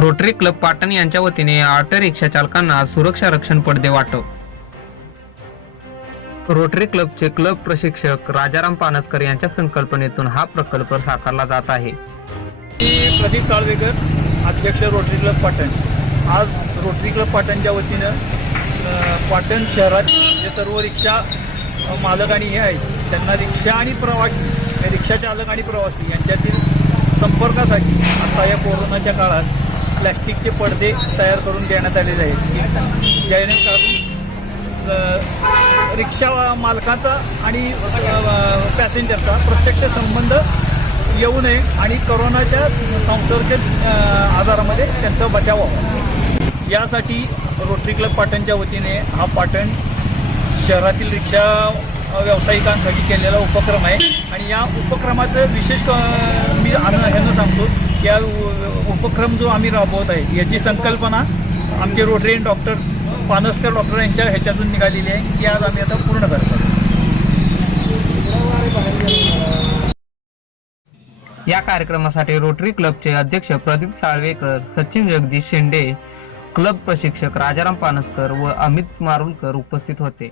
Rotary club Patan यांच्या वतीने auto rickshaw चालकांना सुरक्षा रक्षण पडदे वाटप. रोटरी क्लबचे क्लब प्रशिक्षक राजाराम पानसकर यांच्या संकल्पनेतून हा प्रकल्प साकारला जात आहे. प्रदीप चाळवेकर अध्यक्ष रोटरी क्लब पाटण. आज रोटरी क्लब पाटणच्या वतीनं पाटण शहरात जे सर्व रिक्षा मालक आणि हे आहेत त्यांना रिक्षा आणि प्रवासी रिक्षा चालक आणि प्रवासी यांच्यातील संपर्कासाठी आता या कोरोनाच्या काळात प्लॅस्टिकचे पडदे तयार करून देण्यात आलेले आहेत जेणेकरून रिक्षा मालकाचा आणि पॅसेंजरचा प्रत्यक्ष संबंध येऊ नये आणि करोनाच्या संसर्ग आजारामध्ये त्यांचा बचाव व्हावा. यासाठी रोटरी क्लब पाटणच्या वतीने हा पाटण शहरातील रिक्षा व्यावसायिकांसाठी केलेला उपक्रम आहे. आणि या उपक्रमाचं विशेष मी आन- ह्यानं सांगतो या उपक्रम जो आम्ही राबवत आहे याची संकल्पना आमचे रोटरी डॉक्टर पानसकर डॉक्टर यांच्या ह्याच्यातून निघालेली आहे की आज आम्ही आता पूर्ण करतो या कार्यक्रमासाठी रोटरी क्लबचे अध्यक्ष प्रदीप साळवेकर सचिन जगदीश शेंडे क्लब प्रशिक्षक राजाराम पानसकर व अमित मारुलकर उपस्थित होते.